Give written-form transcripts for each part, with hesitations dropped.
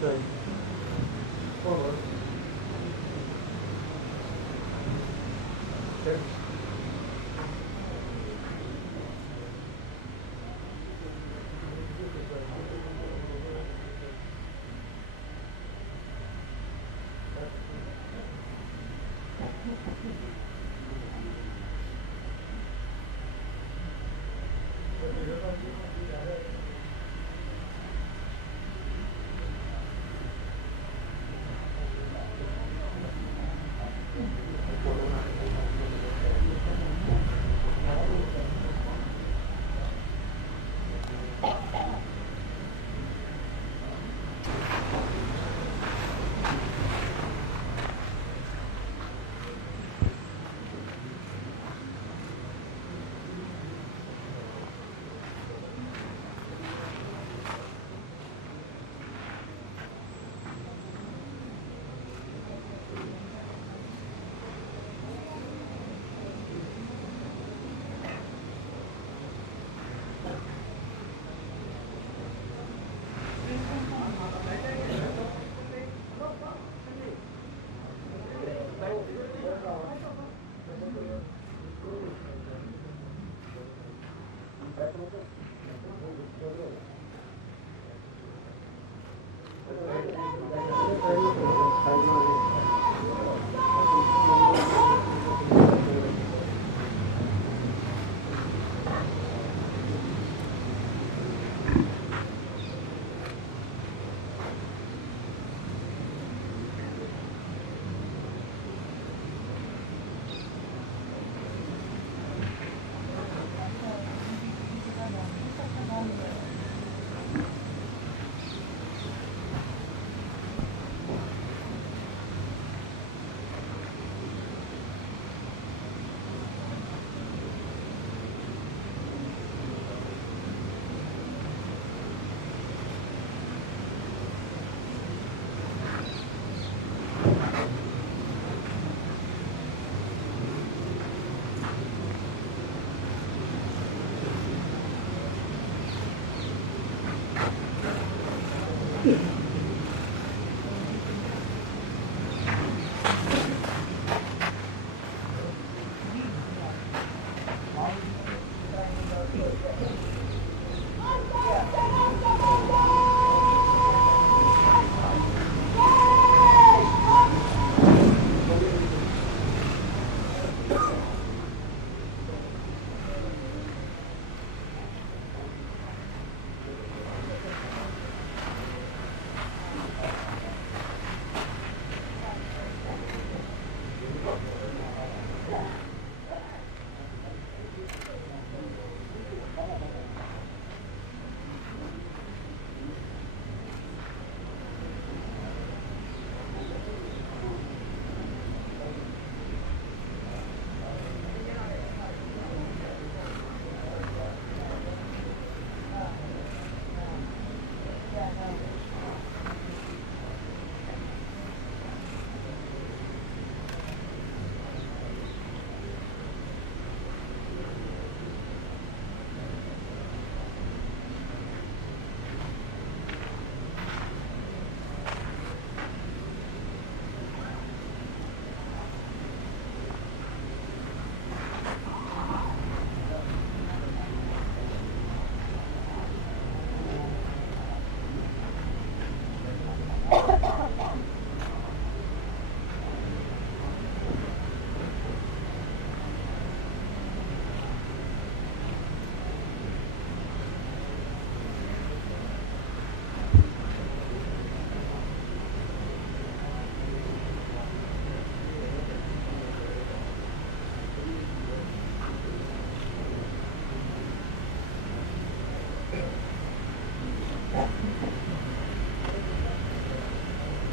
straight. Forward. Check.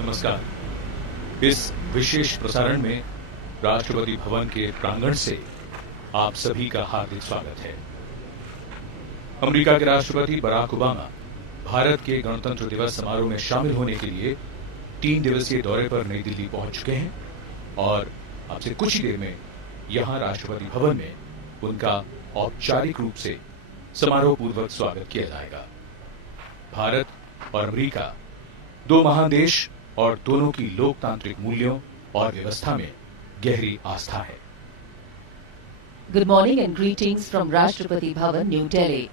नमस्कार। इस विशेष प्रसारण में राष्ट्रपति भवन के प्रांगण से आप सभी का हार्दिक स्वागत है। अमेरिका के राष्ट्रपति बराक ओबामा भारत के गणतंत्र दिवस समारोह में शामिल होने के लिए 3 दिवसीय दौरे पर नई दिल्ली पहुंच चुके हैं और अब से कुछ ही देर में यहां राष्ट्रपति भवन में उनका औपचारिक रूप से समारोह पूर्वक स्वागत किया जाएगा। भारत और अमेरिका दो महान देश और दोनों की लोकतांत्रिक मूल्यों और व्यवस्था में गहरी आस्था है। Good morning and greetings from Rashtrapati Bhavan, New Delhi.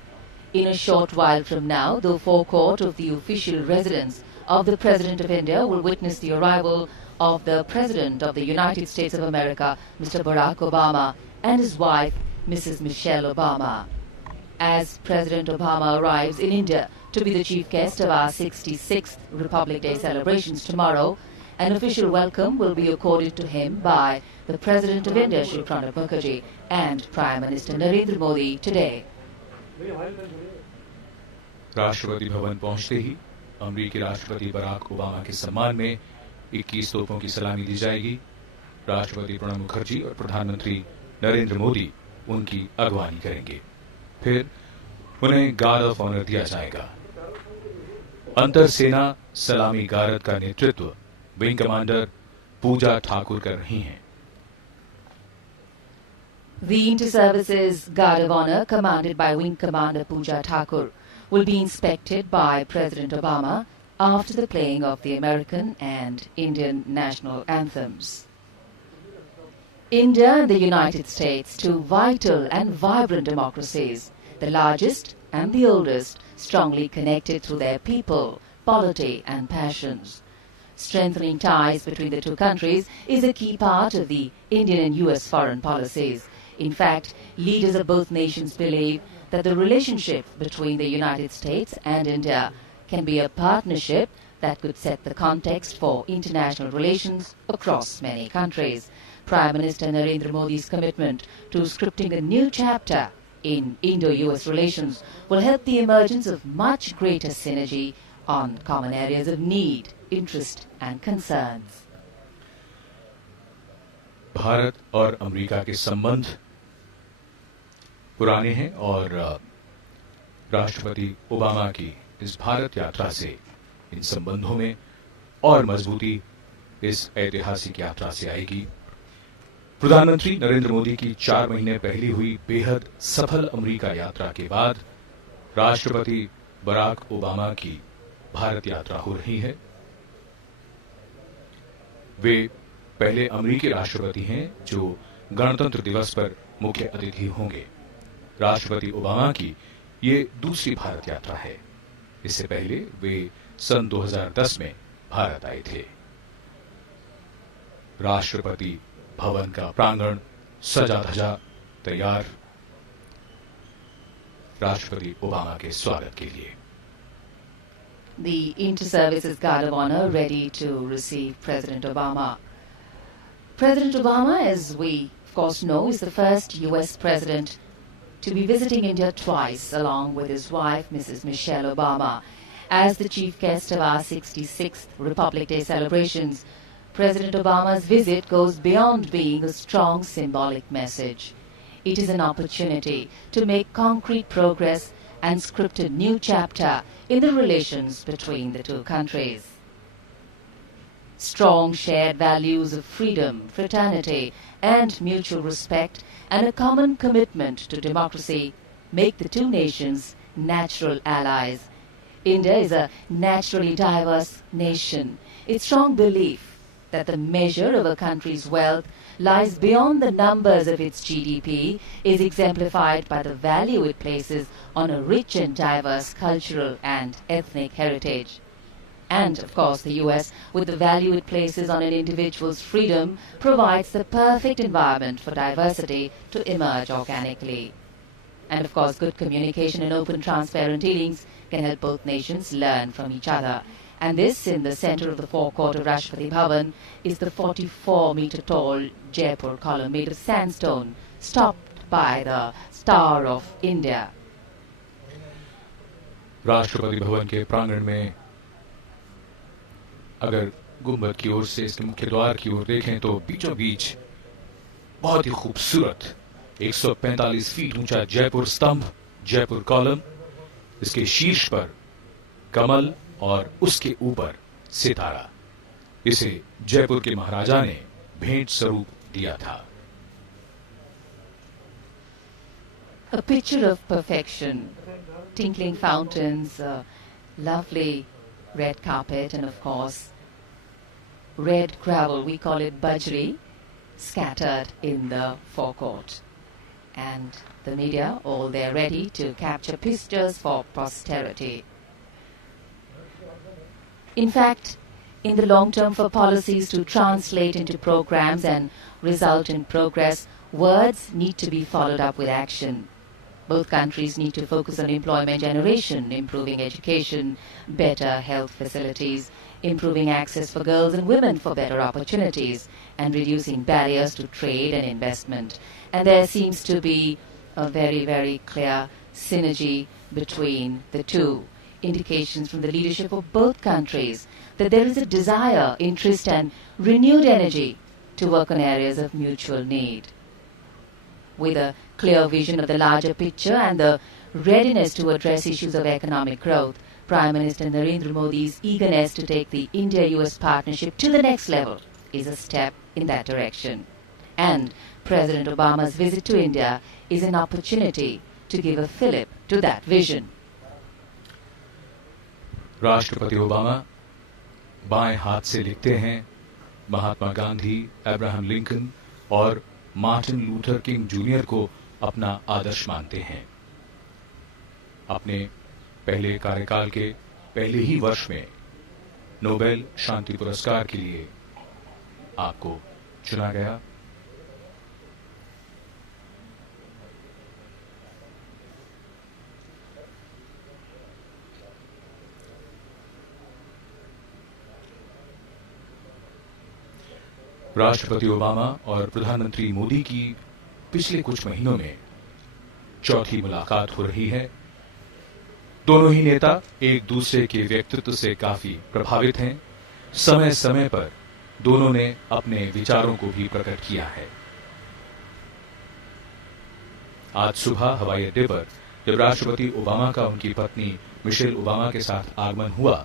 In a short while from now, the forecourt of the official residence of the President of India will witness the arrival of the President of the United States of America, Mr. Barack Obama, and his wife, Mrs. Michelle Obama. As President Obama arrives in India to be the chief guest of our 66th Republic Day celebrations tomorrow, an official welcome will be accorded to him by the President of India, Shri Pranab Mukherjee, and Prime Minister Narendra Modi today. Rashtrapati Bhavan पहुंचते ही अमेरिकी राष्ट्रपति Barack Obama के सम्मान में 21 तोपों की सलामी दी जाएगी। राष्ट्रपति प्रणब मुखर्जी और प्रधानमंत्री नरेंद्र मोदी उनकी अगवानी करेंगे। फिर उन्हें गार्ड ऑफ ऑनर दिया जाएगा। अंतर सेना सलामी गारद का नेतृत्व विंग कमांडर पूजा ठाकुर कर रही हैं। The Inter-Services Guard of Honor, commanded by Wing Commander Pooja Thakur, will be inspected by President Obama after the playing of the American and Indian national anthems. India and the United States, two vital and vibrant democracies, the largest and the oldest, strongly connected through their people, polity and passions. Strengthening ties between the two countries is a key part of the Indian and US foreign policies. In fact, leaders of both nations believe that the relationship between the United States and India can be a partnership that could set the context for international relations across many countries. Prime Minister Narendra Modi's commitment to scripting a new chapter in Indo-US relations will help the emergence of much greater synergy on common areas of need, interest and concerns. Bharat और America के संबंध पुराने हैं और राष्ट्रपति Obama की इस भारत यात्रा से इन संबंधों में और मजबूती इस ऐतिहासिक यात्रा से आएगी। प्रधानमंत्री नरेंद्र मोदी की 4 महीने पहले हुई बेहद सफल अमेरिका यात्रा के बाद राष्ट्रपति बराक ओबामा की भारत यात्रा हो रही है। वे पहले अमेरिकी राष्ट्रपति हैं जो गणतंत्र दिवस पर मुख्य अतिथि होंगे। राष्ट्रपति ओबामा की ये दूसरी भारत यात्रा है। इससे पहले वे सन 2010 में भारत आए थे। राष्ट्रपति भवन का प्रांगण सजा धजा तैयार राष्ट्रपति ओबामा के स्वागत के लिए। The Inter-Services Guard of Honor ready to receive President Obama. President Obama, as we of course know, is the first US president to be visiting India twice, along with his wife, Mrs. Michelle Obama. As the chief guest of our 66th Republic Day celebrations, President Obama's visit goes beyond being a strong symbolic message. It is an opportunity to make concrete progress and script a new chapter in the relations between the two countries. Strong shared values of freedom, fraternity, and mutual respect, and a common commitment to democracy make the two nations natural allies. India is a naturally diverse nation. Its strong belief that the measure of a country's wealth lies beyond the numbers of its GDP is exemplified by the value it places on a rich and diverse cultural and ethnic heritage. And, of course, the US, with the value it places on an individual's freedom, provides the perfect environment for diversity to emerge organically. And, of course, good communication and open, transparent dealings can help both nations learn from each other. And this, in the center of the forecourt of Rashtrapati Bhavan, is the 44-meter-tall Jaipur column made of sandstone, topped by the Star of India. Rashtrapati Bhavan के प्रांगण में अगर गुंबद की ओर से इसके मुख्य द्वार की ओर देखें तो बीचों बीच बहुत ही खूबसूरत 145 फीट ऊंचा जयपुर स्तंभ, जयपुर कॉलम, इसके शीर्ष पर कमल और उसके ऊपर सितारा। इसे जयपुर के महाराजा ने भेंट स्वरूप दिया था। A picture of perfection, tinkling fountains, lovely red carpet, and of course, red gravel, we call it bajri, scattered in the forecourt. And the media, all there ready to capture pictures for posterity. In fact, in the long term, for policies to translate into programs and result in progress, words need to be followed up with action. Both countries need to focus on employment generation, improving education, better health facilities, improving access for girls and women for better opportunities, and reducing barriers to trade and investment. And there seems to be a very, very clear synergy between the two. Indications from the leadership of both countries that there is a desire, interest, and renewed energy to work on areas of mutual need. With a clear vision of the larger picture and the readiness to address issues of economic growth, Prime Minister Narendra Modi's eagerness to take the India-US partnership to the next level is a step in that direction. And President Obama's visit to India is an opportunity to give a fillip to that vision. राष्ट्रपति Obama बाएं हाथ से लिखते हैं, Mahatma Gandhi, Abraham Lincoln और Martin Luther king junior को अपना आदर्श मानते हैं। अपने पहले कार्यकाल के पहले ही वर्ष में नोबेल शांति पुरस्कार के लिए आपको चुना गया। राष्ट्रपति ओबामा और प्रधानमंत्री मोदी की पिछले कुछ महीनों में चौथी मुलाकात हो रही है। दोनों ही नेता एक दूसरे के व्यक्तित्व से काफी प्रभावित हैं। समय समय पर दोनों ने अपने विचारों को भी प्रकट किया है। आज सुबह हवाई अड्डे पर जब राष्ट्रपति ओबामा का उनकी पत्नी मिशेल ओबामा के साथ आगमन हुआ,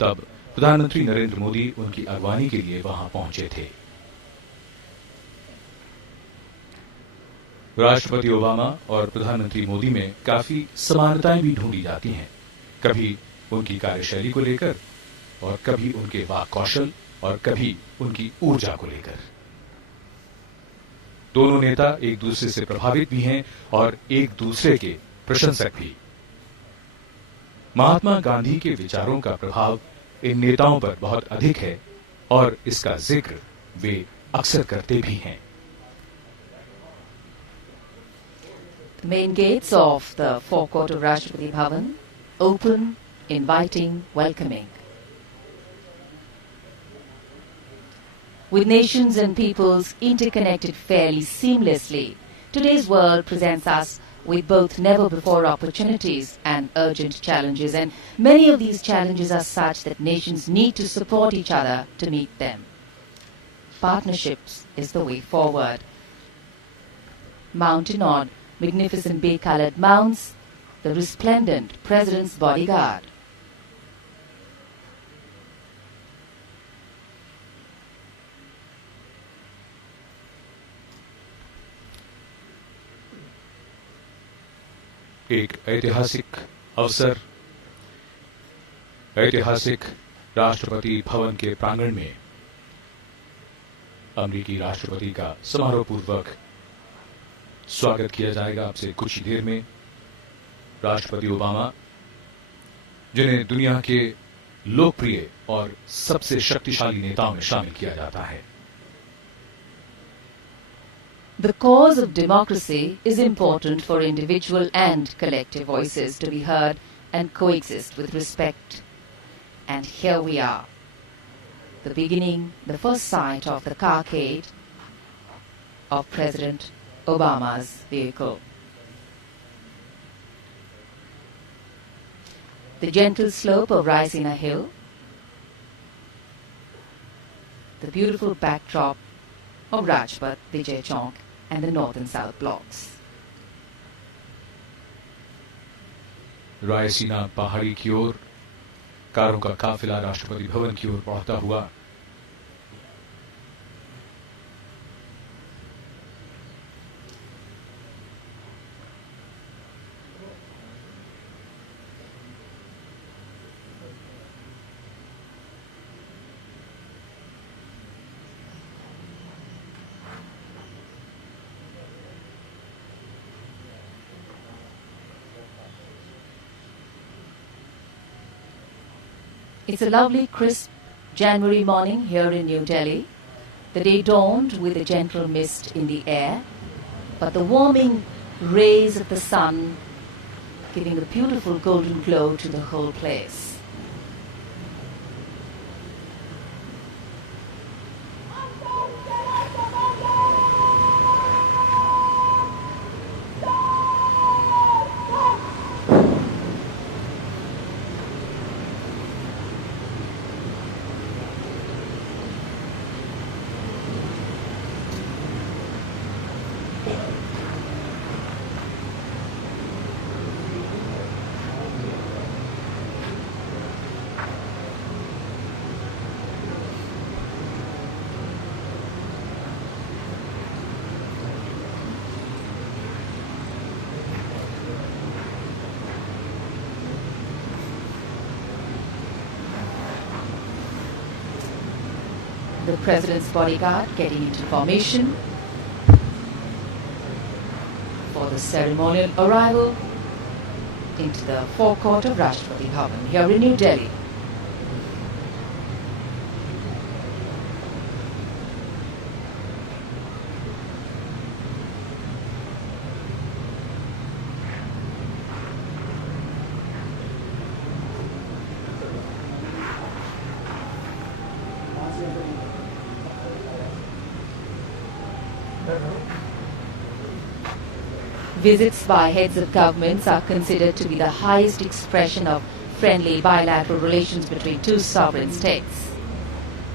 तब प्रधानमंत्री नरेंद्र मोदी उनकी अगवानी के लिए वहां पहुंचे थे। राष्ट्रपति ओबामा और प्रधानमंत्री मोदी में काफी समानताएं भी ढूंढी जाती हैं, कभी उनकी कार्यशैली को लेकर और कभी उनके वाक कौशल और कभी उनकी ऊर्जा को लेकर। दोनों नेता एक दूसरे से प्रभावित भी हैं और एक दूसरे के प्रशंसक भी। महात्मा गांधी के विचारों का प्रभाव इन नेताओं पर बहुत अधिक है और इसका जिक्र वे अक्सर करते भी हैं। The main gates of the forecourt of Rashtrapati Bhavan open, inviting, welcoming. With nations and peoples interconnected fairly seamlessly, today's world presents us with both never-before opportunities and urgent challenges, and many of these challenges are such that nations need to support each other to meet them. Partnerships is the way forward. Mounted on magnificent bay-colored mounts, the resplendent President's bodyguard. एक ऐतिहासिक अवसर, ऐतिहासिक राष्ट्रपति भवन के प्रांगण में अमेरिकी राष्ट्रपति का समारोहपूर्वक स्वागत किया जाएगा। आपसे कुछ ही देर में राष्ट्रपति ओबामा, जिन्हें दुनिया के लोकप्रिय और सबसे शक्तिशाली नेताओं में शामिल किया जाता है। The cause of democracy is important for individual and collective voices to be heard and coexist with respect. And here we are. The beginning, the first sight of the carcade of President Obama's vehicle. The gentle slope of Raisina Hill, the beautiful backdrop of Rajpath, Vijay Chowk and the north and south blocks. Raisina पहाड़ी की ओर कारों का काफिला राष्ट्रपति भवन की ओर बढ़ता हुआ It's a lovely, crisp January morning here in New Delhi. The day dawned with a gentle mist in the air, but the warming rays of the sun giving a beautiful golden glow to the whole place. The President's bodyguard getting into formation for the ceremonial arrival into the forecourt of Rashtrapati Bhavan here in New Delhi. Visits by heads of governments are considered to be the highest expression of friendly bilateral relations between two sovereign states.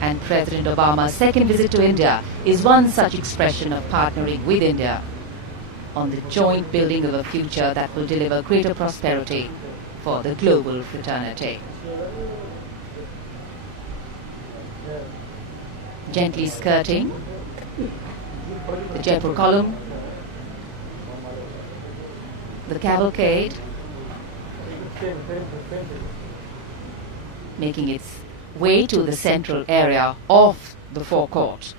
And President Obama's second visit to India is one such expression of partnering with India on the joint building of a future that will deliver greater prosperity for the global fraternity. Gently skirting the Jaipur column, the cavalcade making its way to the central area of the forecourt,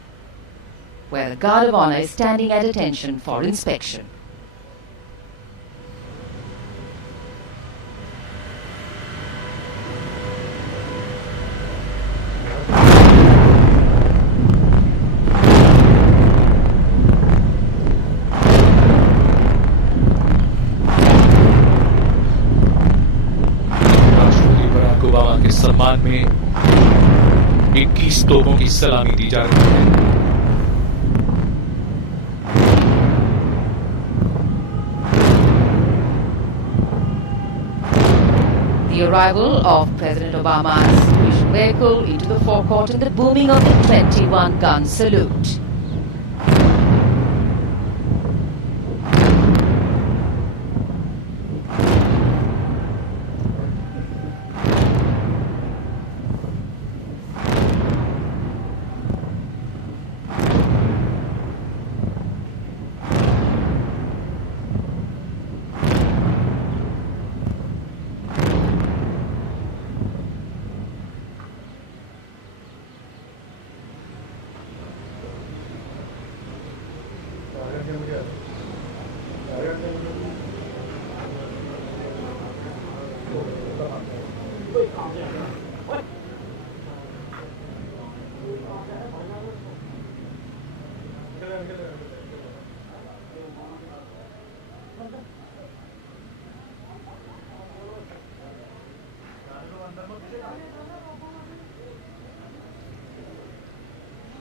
where the Guard of Honor is standing at attention for inspection. सम्मान में 21 तोपों की सलामी दी जा रही है। The arrival of President Obama's official vehicle into the forecourt and the booming of the 21-gun salute.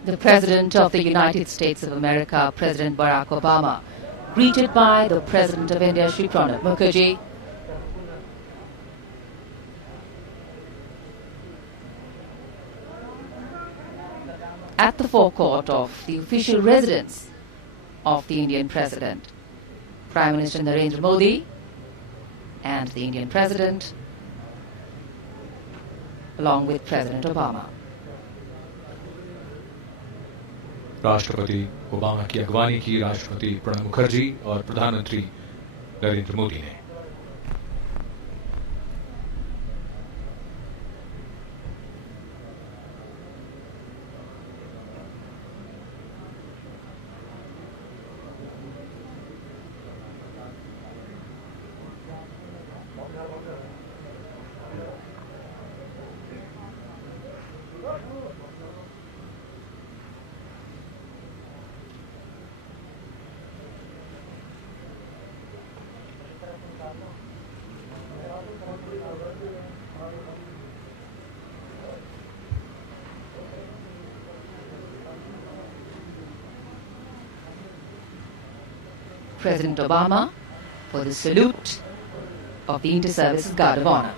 The President of the United States of America, President Barack Obama, greeted by the President of India, Shri Pranab Mukherjee, at the forecourt of the official residence of the Indian President, Prime Minister Narendra Modi, and the Indian President, along with President Obama. राष्ट्रपति Obama की अगवानी की राष्ट्रपति प्रणब मुखर्जी और प्रधानमंत्री नरेंद्र मोदी ने। President Obama for the salute of the Inter-Services Guard of Honor.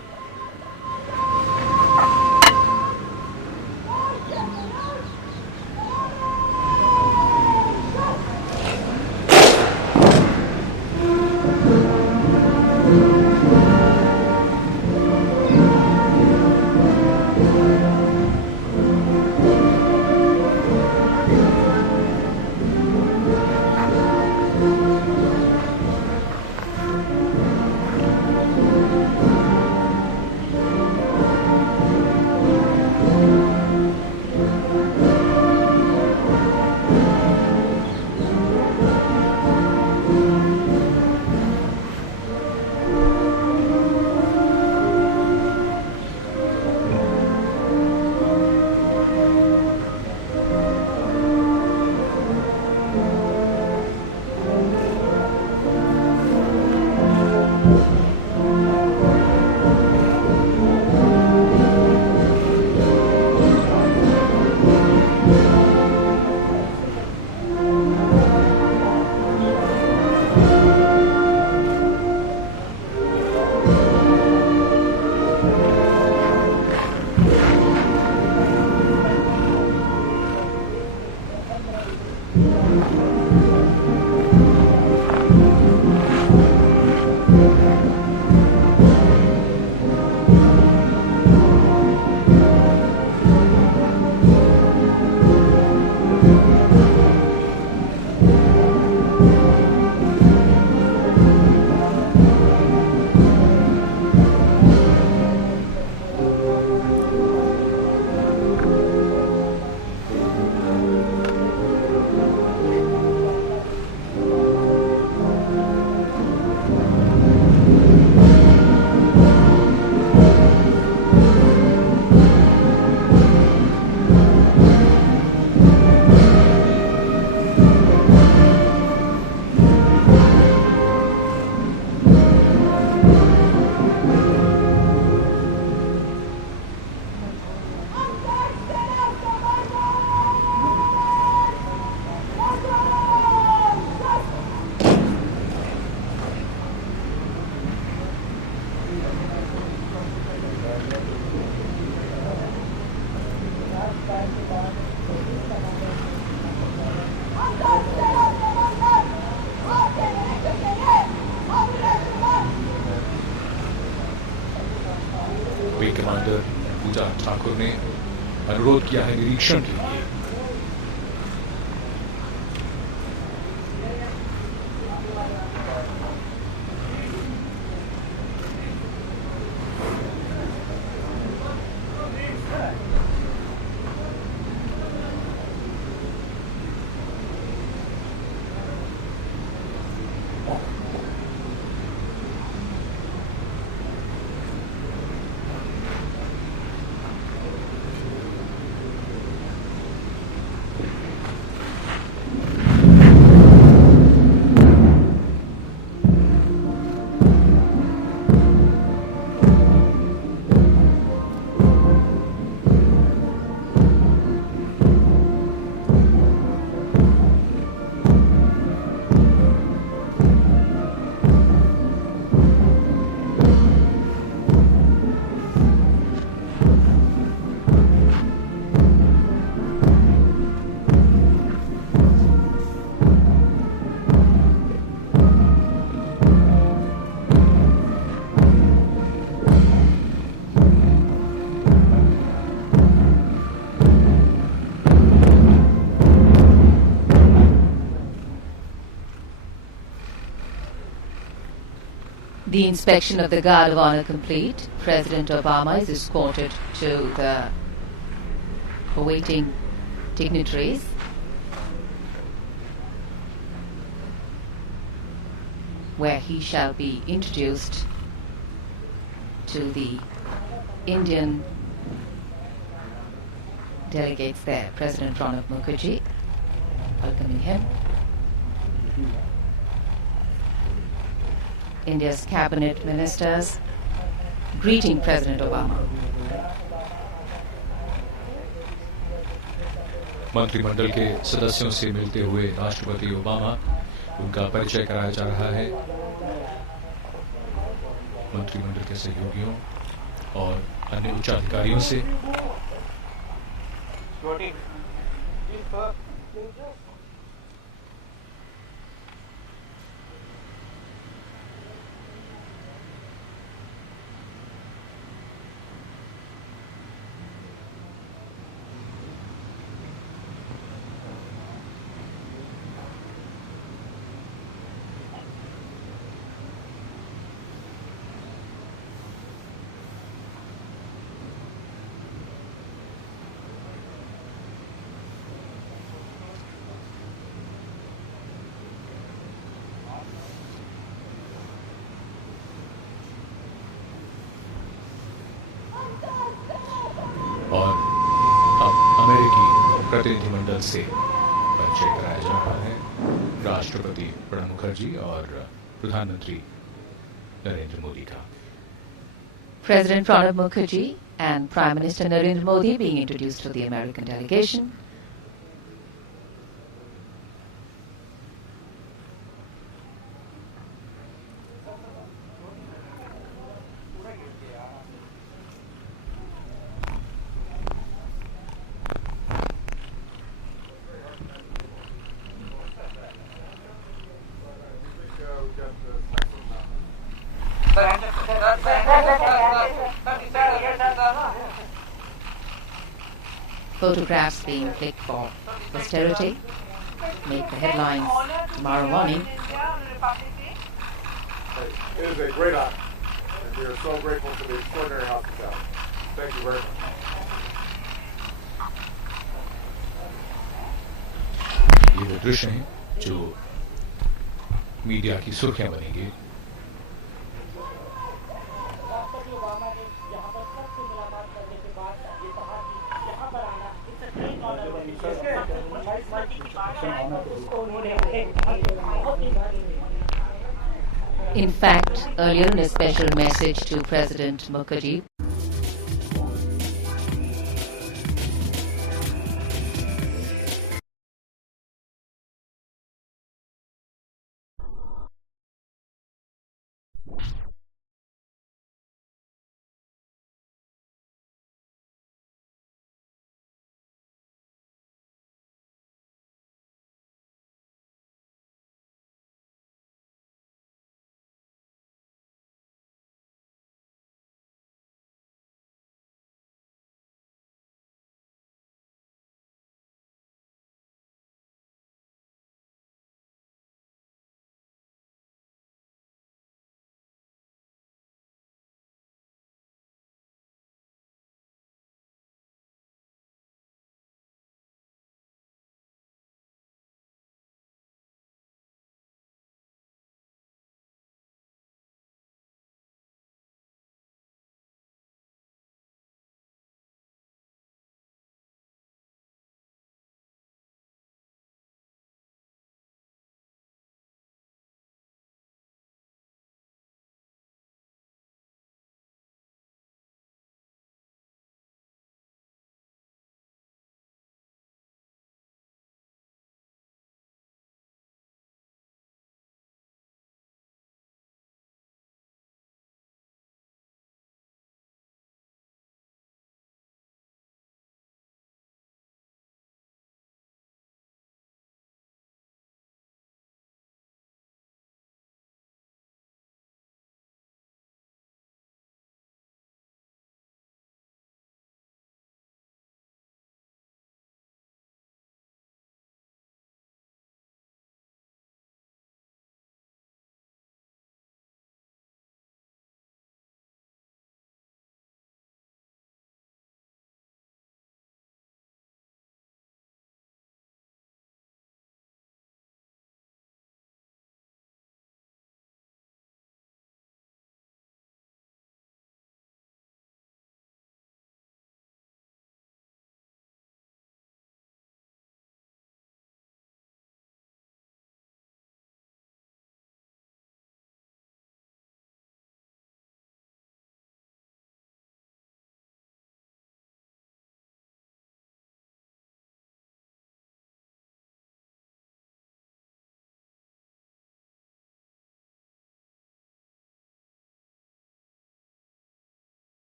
Wing commander Pooja Thakur ने अनुरोध किया है निरीक्षण के लिए। The inspection of the Guard of Honor complete, President Obama is escorted to the awaiting dignitaries. Where he shall be introduced to the Indian delegates there. President Pranab Mukherjee welcoming him. India's cabinet ministers greeting President Obama. मंत्रिमंडल के सदस्यों से मिलते हुए राष्ट्रपति Obama उनका परिचय कराया जा रहा है मंत्रिमंडल के सहयोगियों और अन्य उच्च अधिकारियों से। और अब अमेरिकी प्रतिनिधिमंडल से परिचय कराया जा रहा है राष्ट्रपति प्रणब मुखर्जी और प्रधानमंत्री नरेंद्र मोदी का। President Pranab Mukherjee and Prime Minister Narendra Modi being introduced to the American delegation. Photographs being clicked for posterity make the headlines tomorrow morning. It is a great honor, and we are so grateful for the extraordinary hospitality. Thank you very much. ये वो दृश्य हैं जो media की सुर्खियां बनेंगी। In fact, earlier in a special message to President Mukherjee,